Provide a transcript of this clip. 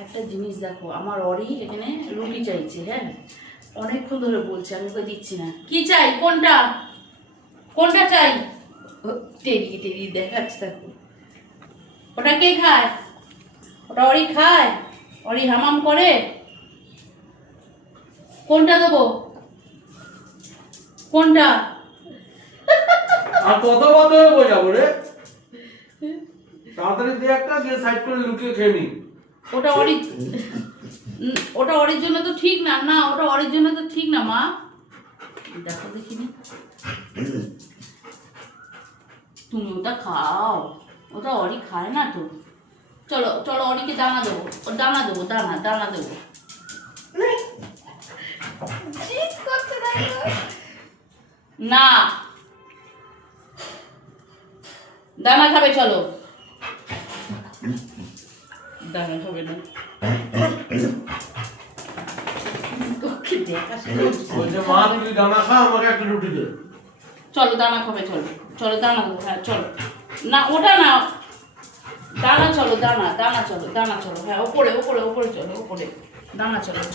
একটা জিনিস দেখো, আমার অরি এখানে রুটি চাইছে। হ্যাঁ, অনেকক্ষণ ধরে বলছে, আমি ওকে দিচ্ছি না। কি চাই? কোনটা কোনটা চাই? টেরি টেরি দেখাচ্ছে দেখো। ওটা কে খায়? ওটা অরি খায়? অরি হামাম করে? কোনটা দেবো? কোনটা? আর কত কত বোঝাবো রে? তাড়াতাড়ি দিয়ে একটা দিয়ে সাইড করে লুকিয়ে খেয়ে নি। ওটা অরি, ওটা অরির জন্য তো ঠিক না। না, ওটা অরির জন্য তো ঠিক না মা। দেখো দেখিনি, তুমি ওটা খাও। ওটা অরি খায় না তো। চলো চলো, অরিকে দানা দেবো। ও দানা দেবো, দানা দানা দেবো। না, দানা খাবে, চলো। দানা খাবে না। তোকে দেখা বলছে মা তুই দানা খা, আমাকে একটা রুটি দে। চলো দানা খাবে, চলো চলো দানা দেবো। হ্যাঁ চলো। না ওটা না, দানা চলো, দানা দানা চলো, দানা চলো। হ্যাঁ ওপরে ওপরে ওপরে চলো, ওপরে দানা চলো।